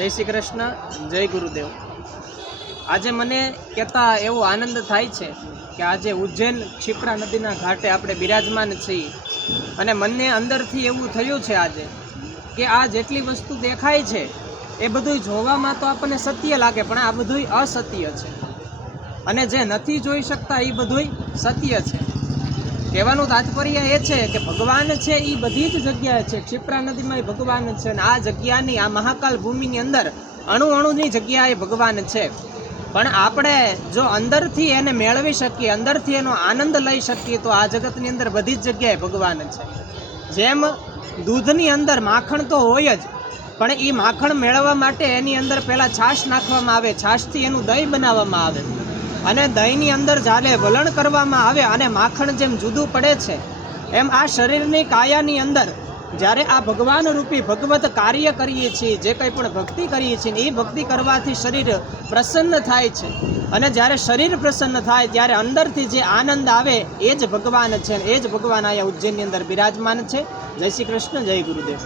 જય શ્રી કૃષ્ણ, જય ગુરુદેવ। આજે મને કહેતા એવો આનંદ થાય છે કે આજે ઉજ્જૈન ક્ષિપ્રા નદીના ઘાટે આપણે બિરાજમાન છીએ અને મને અંદરથી એવું થયું છે આજે કે આ જેટલી વસ્તુ દેખાય છે એ બધું જોવામાં તો આપણને સત્ય લાગે, પણ આ બધું અસત્ય છે અને જે નથી જોઈ શકતા એ બધું સત્ય છે। કહેવાનું તાત્પર્ય એ છે કે ભગવાન છે એ બધી જ જગ્યાએ છે। ક્ષિપ્રા નદીમાં ભગવાન છે અને આ જગ્યાની, આ મહાકાલ ભૂમિની અંદર અણુ અણુની જગ્યાએ ભગવાન છે, પણ આપણે જો અંદરથી એને મેળવી શકીએ, અંદરથી એનો આનંદ લઈ શકીએ તો આ જગતની અંદર બધી જ જગ્યાએ ભગવાન છે। જેમ દૂધની અંદર માખણ તો હોય જ, પણ એ માખણ મેળવવા માટે એની અંદર પહેલાં છાશ નાખવામાં આવે, છાશથી એનું દહીં બનાવવામાં આવે અને દહીંની અંદર જ્યારે વલણ કરવામાં આવે અને માખણ જેમ જુદું પડે છે, એમ આ શરીરની કાયાની અંદર જ્યારે આ ભગવાન રૂપી ભગવત કાર્ય કરીએ છીએ, જે કંઈ પણ ભક્તિ કરીએ છીએ એ ભક્તિ કરવાથી શરીર પ્રસન્ન થાય છે અને જ્યારે શરીર પ્રસન્ન થાય ત્યારે અંદરથી જે આનંદ આવે એ જ ભગવાન છે, એ જ ભગવાન અહીંયા ઉજ્જૈનની અંદર બિરાજમાન છે। જય શ્રી કૃષ્ણ, જય ગુરુદેવ।